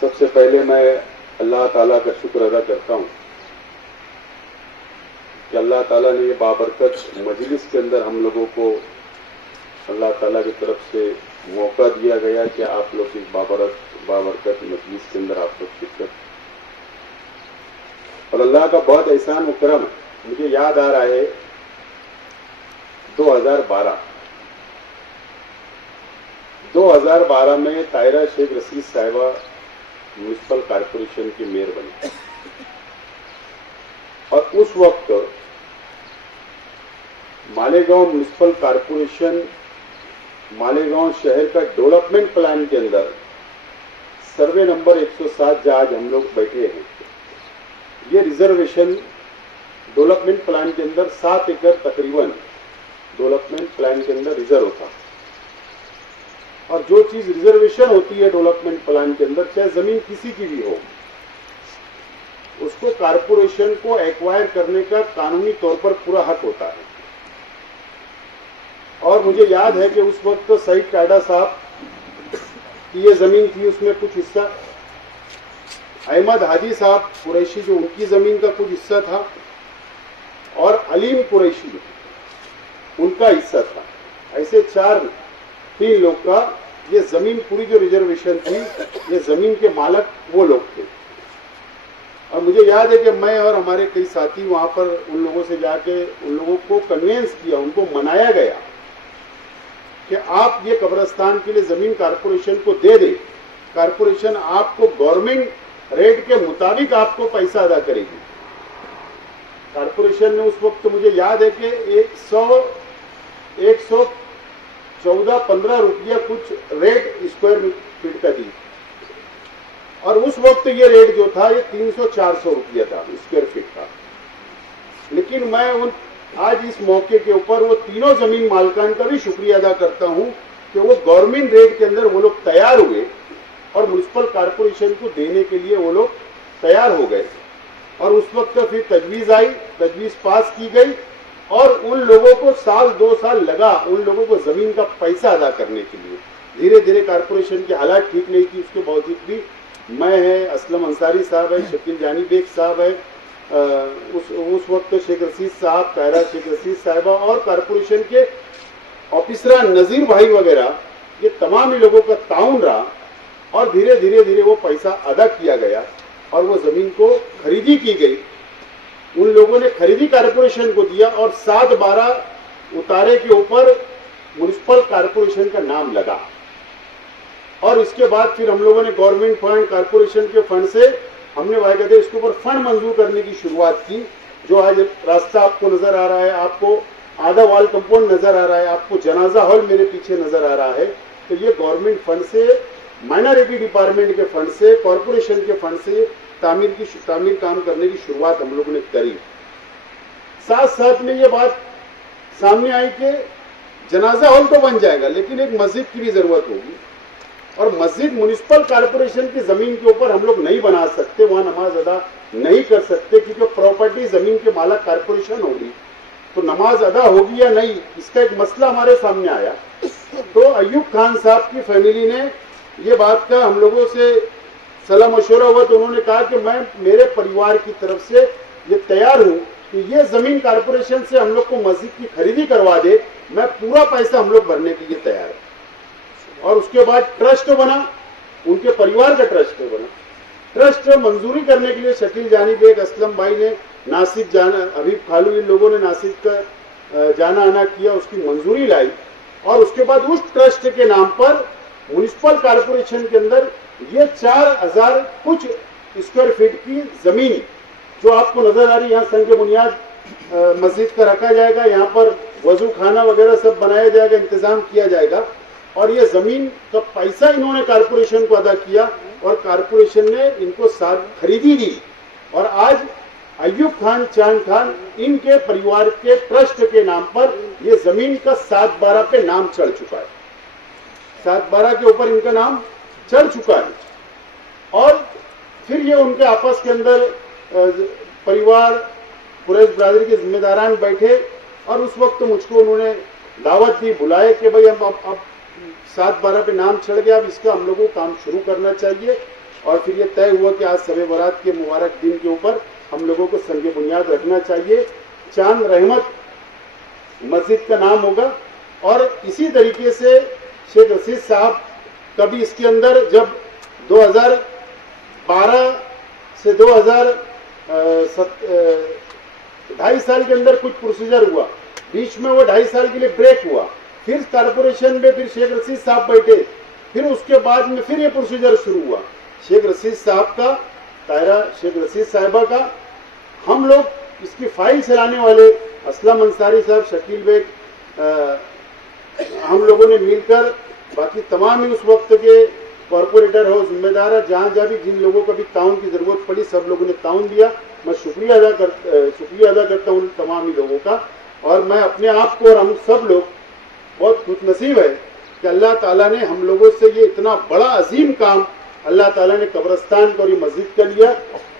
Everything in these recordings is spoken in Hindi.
सबसे पहले मैं अल्लाह ताला का शुक्र अदा करता हूँ कि अल्लाह ताला ने ये बाबरकत मजलिस के अंदर हम लोगों को अल्लाह ताला की तरफ से मौका दिया गया कि आप लोग इस बाबरकत मजलिस के अंदर आप लोग शिरकत, और अल्लाह का बहुत एहसान व करम है। मुझे याद आ रहा है 2012 में तायरा शेख रशीद साहिबा म्यूनिसिपल कॉरपोरेशन की मेयर बनी, और उस वक्त मालेगांव म्यूनिसिपल कॉरपोरेशन मालेगांव शहर का डेवलपमेंट प्लान के अंदर सर्वे नंबर 107 जहां आज हम लोग बैठे हैं, ये रिजर्वेशन डेवलपमेंट प्लान के अंदर 7 एकड़ तकरीबन डेवलपमेंट प्लान के अंदर रिजर्व था। और जो चीज रिजर्वेशन होती है डेवलपमेंट प्लान के अंदर, चाहे जमीन किसी की भी हो, उसको कारपोरेशन को एक्वायर करने का कानूनी तौर पर पूरा हक होता है। और मुझे याद है कि उस वक्त तो सईद टाडा साहब की ये जमीन थी, उसमें कुछ हिस्सा, अहमद हाजी साहब कुरैशी जो उनकी जमीन का कुछ हिस्सा था, और अलीम कुरैशी उनका हिस्सा था। ऐसे 3 लोग का ये जमीन, पूरी जो रिजर्वेशन थी, ये जमीन के मालक वो लोग थे। और मुझे याद है कि मैं और हमारे कई साथी वहां पर उन लोगों से जाके उन लोगों को कन्वेंस किया, उनको मनाया गया कि आप ये कब्रिस्तान के लिए जमीन कारपोरेशन को दे दे, कारपोरेशन आपको गवर्नमेंट रेट के मुताबिक आपको पैसा अदा करेगी। कारपोरेशन ने उस वक्त मुझे याद है कि 114-15 रुपया कुछ रेट स्क्वायर फीट का दी, और उस वक्त ये रेट जो था ये 300-400 रुपया था स्क्वायर फीट का। लेकिन मैं आज इस मौके के ऊपर वो तीनों जमीन मालकान का भी शुक्रिया अदा करता हूं कि वो गवर्नमेंट रेट के अंदर वो लोग तैयार हुए और म्युनिसिपल कॉरपोरेशन को देने के लिए वो लोग तैयार हो गए। और उस वक्त फिर तजवीज आई, तजवीज पास की गई, और उन लोगों को 1-2 साल लगा उन लोगों को जमीन का पैसा अदा करने के लिए। धीरे धीरे कॉरपोरेशन की हालात ठीक नहीं थी, उसके बावजूद भी मैं है, असलम अंसारी साहब है, शकील जानी बेग साहब है, उस वक्त शेख रशीद साहब, तायरा शेख रशीद साहिबा, और कॉरपोरेशन के ऑफिसर नजीर भाई वगैरह, ये तमाम ही लोगों का ताउन रहा, और धीरे धीरे वो पैसा अदा किया गया और वो जमीन को खरीदी की गई। उन लोगों ने खरीदी कॉरपोरेशन को दिया, और 7/12 उतारे के ऊपर म्युनिसिपल कॉरपोरेशन का नाम लगा। और इसके बाद फिर हम लोगों ने गवर्नमेंट फंड, कॉरपोरेशन के फंड से हमने वायदे इसके ऊपर फंड मंजूर करने की शुरुआत की। जो आज रास्ता आपको नजर आ रहा है, आपको आधा वॉल कंपाउंड नजर आ रहा है, आपको जनाजा हॉल मेरे पीछे नजर आ रहा है, तो ये गवर्नमेंट फंड से, माइनॉरिटी डिपार्टमेंट के फंड से, कॉरपोरेशन के फंड से तामीर काम करने की शुरुआत हम लोगों ने करी। साथ साथ में ये बात सामने आई कि जनाजा हॉल तो बन जाएगा, लेकिन एक मस्जिद की भी जरूरत होगी, और मस्जिद म्युनिसिपल कॉरपोरेशन की जमीन के ऊपर हम लोग नहीं बना सकते, वहां नमाज अदा नहीं कर सकते, क्योंकि प्रॉपर्टी जमीन के मालक कॉरपोरेशन होगी, तो नमाज अदा होगी या नहीं, इसका एक मसला हमारे सामने आया। तो अयूब खान साहब की फैमिली ने ये बात का हम लोगों से सलाह मशवरा हुआ, तो उन्होंने कहा कि मैं मेरे परिवार की तरफ से ये तैयार हूं कि ये जमीन कॉरपोरेशन से हम लोग को मस्जिद की खरीदी करवा दे, मैं पूरा पैसा हम लोग भरने के लिए तैयार हूं। और उसके बाद ट्रस्ट बना, उनके परिवार का ट्रस्ट बना। ट्रस्ट मंजूरी करने के लिए शकील जानी बेग, असलम भाई ने नासिक जाना, हबीब खालू, इन लोगों ने नासिक का जाना आना किया, उसकी मंजूरी लाई, और उसके बाद उस ट्रस्ट के नाम पर म्युनिसिपल कॉरपोरेशन के अंदर ये 4000 कुछ स्क्वायर फीट की जमीन जो आपको नजर आ रही है, यहाँ संग बुनियाद मस्जिद का रखा जाएगा, यहाँ पर वजू खाना वगैरह सब बनाया जाएगा, इंतजाम किया जाएगा, और ये जमीन का पैसा इन्होंने कॉरपोरेशन को अदा किया, और कॉरपोरेशन ने इनको साथ खरीदी दी। और आज अयूब खान, चांद खान, इनके परिवार के ट्रस्ट के नाम पर ये जमीन का 7/12 पे नाम चढ़ चुका है, 7/12 के ऊपर इनका नाम चढ़ चुका है। और फिर ये उनके आपस के अंदर परिवार, कुरैश बरादरी के जिम्मेदारान बैठे, और उस वक्त मुझको उन्होंने दावत दी, बुलाए कि भाई अब 7/12 पे नाम चढ़ गया, अब इसका हम लोगों को काम शुरू करना चाहिए। और फिर ये तय हुआ कि आज शब बारात के मुबारक दिन के ऊपर हम लोगों को संग बुनियाद रखना चाहिए। चांद रहमत मस्जिद का नाम होगा। और इसी तरीके से शेख रशीद साहब कभी इसके अंदर जब 2012 से 2,5 साल के अंदर कुछ प्रोसीजर हुआ, बीच में वो 2.5 साल के लिए ब्रेक हुआ, फिर कारपोरेशन में फिर शेख रशीद साहब बैठे, फिर उसके बाद में फिर ये प्रोसीजर शुरू हुआ। शेख रशीद साहब का दायरा, शेख रशीद साहिबा का, हम लोग इसकी फाइल चलाने वाले असलम अंसारी साहब, शकील बेग, हम लोगों ने मिलकर, बाकी तमाम ही उस वक्त के कॉरपोरेटर हो, जिम्मेदार है, जहाँ भी जिन लोगों को भी ताउन की जरूरत पड़ी सब लोगों ने ताउन दिया। मैं शुक्रिया अदा करता हूँ उन तमाम ही लोगों का। और मैं अपने आप को और हम सब लोग बहुत खुशनसीब है कि अल्लाह ताला ने हम लोगों से ये इतना बड़ा अजीम काम अल्लाह ताला ने कब्रिस्तान को और ये मस्जिद का लिया।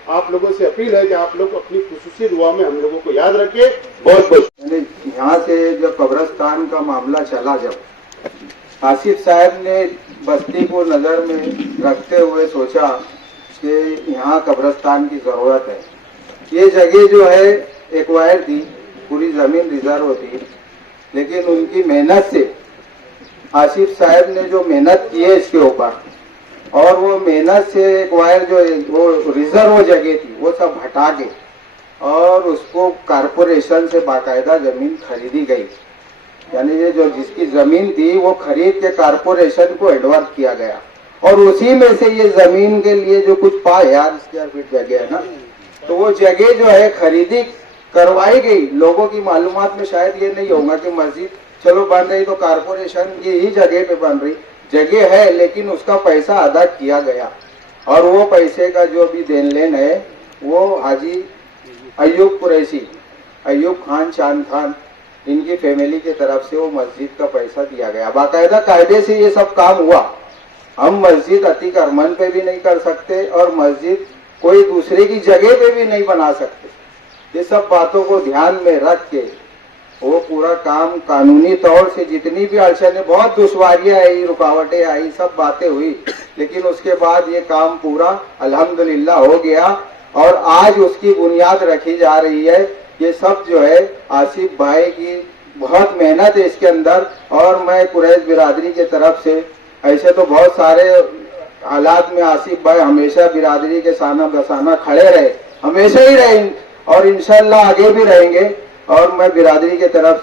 आप लोगों से अपील है कि आप लोग अपनी खुसूसी दुआ में हम लोगों को याद रखें। बहुत बहुत यहाँ से जब कब्रिस्तान का मामला चला, जब आसिफ साहब ने बस्ती को नजर में रखते हुए सोचा कि यहाँ कब्रिस्तान की जरूरत है। ये जगह जो है एक्वायर थी, पूरी जमीन रिजर्व थी, लेकिन उनकी मेहनत से आसिफ साहब ने जो मेहनत की है इसके ऊपर, और वो मेहनत से एक्वायर जो वो रिजर्व जगह थी वो सब हटा के और उसको कारपोरेशन से बाकायदा जमीन खरीदी गई। यानी ये जो जिसकी जमीन थी वो खरीद के कारपोरेशन को एडवर्स किया गया, और उसी में से ये जमीन के लिए जो कुछ 5,000 स्क्वायर फीट जगह है ना, तो वो जगह जो है खरीदी करवाई गई। लोगों की मालूमात में शायद ये नहीं होगा कि मस्जिद चलो बन रही तो कारपोरेशन की ही जगह पे बन रही, जगह है लेकिन उसका पैसा अदा किया गया, और वो पैसे का जो भी देन लेन है वो हाजी अयूब कुरैशी, अयूब खान, चांद खान, इनकी फैमिली की तरफ से वो मस्जिद का पैसा दिया गया। बाकायदा कायदे से ये सब काम हुआ। हम मस्जिद अतीक अरमान पे भी नहीं कर सकते और मस्जिद कोई दूसरे की जगह पे भी नहीं बना सकते। ये सब बातों को ध्यान में रख के वो पूरा काम कानूनी तौर से, जितनी भी अड़चने, बहुत दुश्वारियां आई, रुकावटें आई, सब बातें हुई, लेकिन उसके बाद ये काम पूरा अल्हम्दुलिल्लाह हो गया और आज उसकी बुनियाद रखी जा रही है। ये सब जो है आसिफ भाई की बहुत मेहनत है इसके अंदर, और मैं कुरैश बिरादरी के तरफ से, ऐसे तो बहुत सारे हालात में आसिफ भाई हमेशा बिरादरी के साना बसाना खड़े रहे, हमेशा ही रहे और इंशाल्लाह आगे भी रहेंगे, और मैं बिरादरी के तरफ